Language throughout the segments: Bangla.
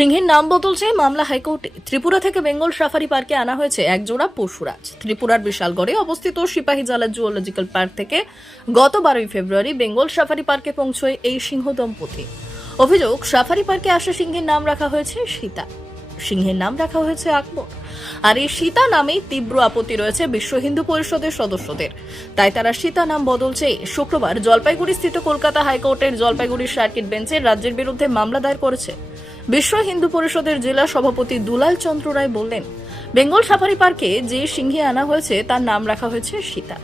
সিংহের নাম বদল চেয়ে মামলা হাইকোর্টে। ত্রিপুরা থেকে বেঙ্গল সাফারি পার্কে আনা হয়েছে একজোড়া পশুরাজ। ত্রিপুরার বিশালগড়ে অবস্থিত সিপাহীজলা জুওলজিক্যাল পার্ক থেকে গত 12 ফেব্রুয়ারি বেঙ্গল সাফারি পার্কে পৌঁছয় এই সিংহ দম্পতি। অভিযোগ, সাফারি পার্কে আসা সিংহের নাম রাখা হয়েছে সীতা, সিংহের নাম রাখা হয়েছে আকবর। আর এই সীতা নামেই তীব্র আপত্তি রয়েছে বিশ্ব হিন্দু পরিষদের সদস্যদের। তাই তারা সীতা নাম বদল চেয়ে শুক্রবার জলপাইগুড়ি স্থিত কলকাতা হাইকোর্টের জলপাইগুড়ি সার্কিট বেঞ্চে রাজ্যের বিরুদ্ধে মামলা দায়ের করেছে। বিশ্ব হিন্দু পরিষদের জেলা সভাপতি দুলাল চন্দ্র রায় বললেন, বেঙ্গল সাফারি পার্কে যে সিংহে আনা হয়েছে তার নাম রাখা হয়েছে সীতা।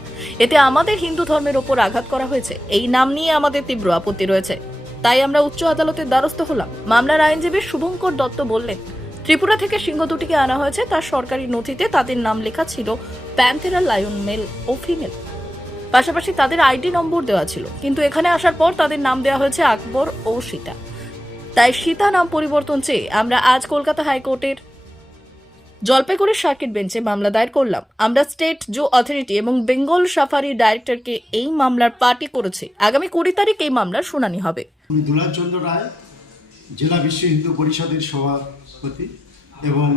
এতে আমাদের হিন্দু ধর্মের ওপর আঘাত করা হয়েছে। এই নাম নিয়ে আমাদের তীব্র আপত্তি রয়েছে, তাই আমরা উচ্চ আদালতের দ্বারস্থ হলাম। মামলার আইনজীবী শুভঙ্কর দত্ত বললেন, ত্রিপুরা থেকে সিংহ দুটিকে আনা হয়েছে, তার সরকারি নথিতে তাদের নাম লেখা ছিল প্যান্থেরা লায়ন মেল ও ফিমেল, পাশাপাশি তাদের আইডি নম্বর দেওয়া ছিল, কিন্তু এখানে আসার পর তাদের নাম দেওয়া হয়েছে আকবর ও সীতা। তাই সীতা নাম পরিবর্তন চেয়ে আমরা আজ কলকাতা হাইকোর্টের জলপাইগুড়ি সার্কিট বেঞ্চে মামলা দায়ের করলাম। আমরা স্টেট জু অথরিটি এবং বেঙ্গল সাফারি ডাইরেক্টরকে এই মামলার পার্টি করেছি। আগামী 20 তারিখ এই মামলার শুনানি হবে। আমি দুলাল চন্দ্র রায়, জেলা বিশ্ব হিন্দু পরিষদের সভাপতি এবং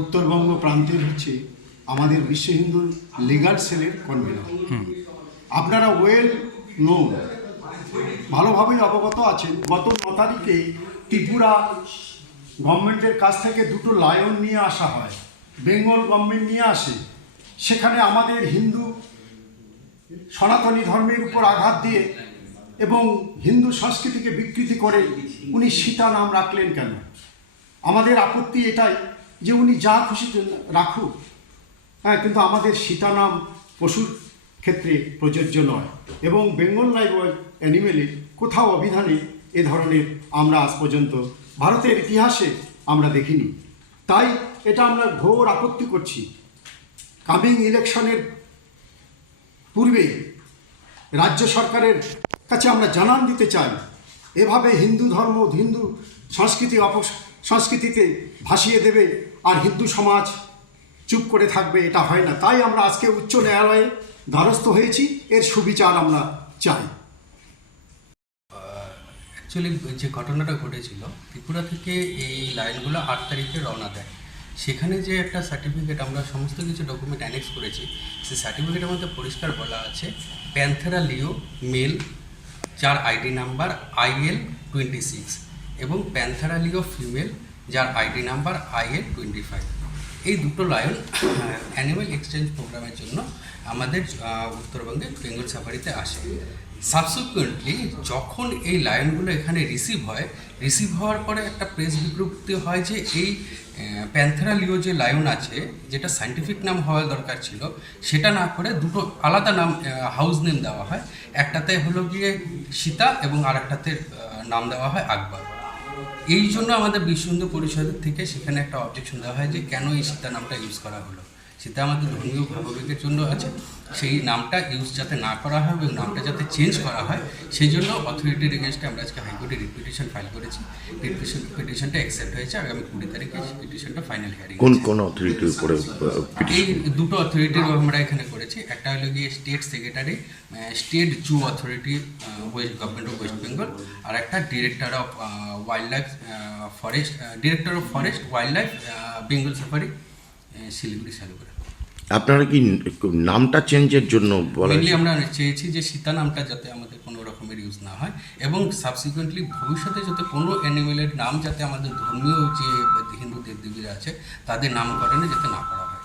উত্তরবঙ্গ প্রান্তের হচ্ছে আমাদের বিশ্ব হিন্দু লিগাল সেলের কনভেনর। আপনারা ওয়েল নো, ভালোভাবেই অবগত আছেন, গত 9 তারিখে ত্রিপুরা গভর্নমেন্টের কাছ থেকে দুটো লায়ন নিয়ে আসা হয়, বেঙ্গল গভর্নমেন্ট নিয়ে আসে। সেখানে আমাদের হিন্দু সনাতনী ধর্মের উপর আঘাত দিয়ে এবং হিন্দু সংস্কৃতিকে বিকৃতি করে উনি সীতা নাম রাখলেন কেন? আমাদের আপত্তি এটাই যে উনি যা খুশি রাখুক, হ্যাঁ, কিন্তু আমাদের সীতা নাম পশুর ক্ষেত্রে প্রযোজ্য নয় এবং বেঙ্গল লাইভ অ্যানিমেলে কোথাও অভিধানে এ ধরনের আমরা আজ পর্যন্ত ভারতের ইতিহাসে আমরা দেখিনি। তাই এটা আমরা ঘোর আপত্তি করছি। কামিং ইলেকশনের পূর্বে রাজ্য সরকারের কাছে আমরা জানান দিতে চাই, এভাবে হিন্দু ধর্ম, হিন্দু সংস্কৃতি সংস্কৃতিতে ভাসিয়ে দেবে আর হিন্দু সমাজ চুপ করে থাকবে, এটা হয় না। তাই আমরা আজকে উচ্চ ন্যায়ালয়ে দ্বারস্থ হয়েছি, এর সুবিচার আমরা চাই। অ্যাকচুয়ালি যে ঘটনাটা ঘটেছিল, ত্রিপুরা থেকে এই লাইনগুলো 8 তারিখে রওনা দেয়। সেখানে যে একটা সার্টিফিকেট, আমরা সমস্ত কিছু ডকুমেন্ট অ্যানেক্স করেছি, সেই সার্টিফিকেটের মধ্যে পরিষ্কার বলা আছে প্যান্থেরা লিও মেল, যার আইডি নাম্বার IL26, এবং প্যান্থেরা লিও ফিমেল, যার আইডি নাম্বার IL25। এই দুটো লায়ন অ্যানিম্যাল এক্সচেঞ্জ প্রোগ্রামের জন্য আমাদের উত্তরবঙ্গে বেঙ্গল সাফারিতে আসে। সাবসিকুয়েন্টলি যখন এই লায়নগুলো এখানে রিসিভ হওয়ার পরে একটা প্রেস বিজ্ঞপ্তি হয় যে এই প্যান্থেরা লিও যে লায়ন আছে, যেটা সায়েন্টিফিক নাম হওয়া দরকার ছিল, সেটা না করে দুটো আলাদা নাম, হাউস নেম দেওয়া হয়। একটাতে হলো গিয়ে সীতা এবং আর একটাতে নাম দেওয়া হয় আকবর। এই জন্য আমাদের বিশ্ব হিন্দু পরিষদের থেকে সেখানে একটা অবজেকশন দেওয়া হয় যে কেন এই সীতা নামটা ইউজ করা হলো। সীতা আমাদের ধর্মীয় ভাবাবেগের জন্য আছে, সেই নামটা ইউজ যাতে না করা হয় এবং নামটা যাতে চেঞ্জ করা হয়, সেই জন্য অথরিটির এগেনস্টে আমরা আজকে হাইকোর্টে পিটিশন ফাইল করেছি। পিটিশনটা অ্যাকসেপ্ট হয়েছে। আগামী 20 তারিখে পিটিশনটা ফাইনাল হিয়ারিং। কোন অথরিটির উপরে? এই দুটো অথরিটির আমরা এখানে করেছি। একটা হলো গিয়ে state secretary, state zoo authority, west government of west Bengal, আর একটা director of wildlife forest, director of forest wildlife Bengal safari, Siliguri Salugara. আপনারা কি নামটা চেঞ্জের জন্য মেনলি আমরা চেয়েছি যে সীতা নামটা যাতে আমাদের কোনো রকমের ইউজ না হয় এবং সাবসিকুয়েন্টলি ভবিষ্যতে যাতে কোনো অ্যানিমেলের নাম যাতে আমাদের ধর্মীয় যে হিন্দু দেবদেবীরা আছে তাদের নামকরণে যাতে না করা হয়,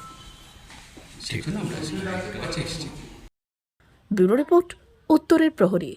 সেই জন্য আমরা কাছে এসেছি। ব্যুরো রিপোর্ট, উত্তরের প্রহরী।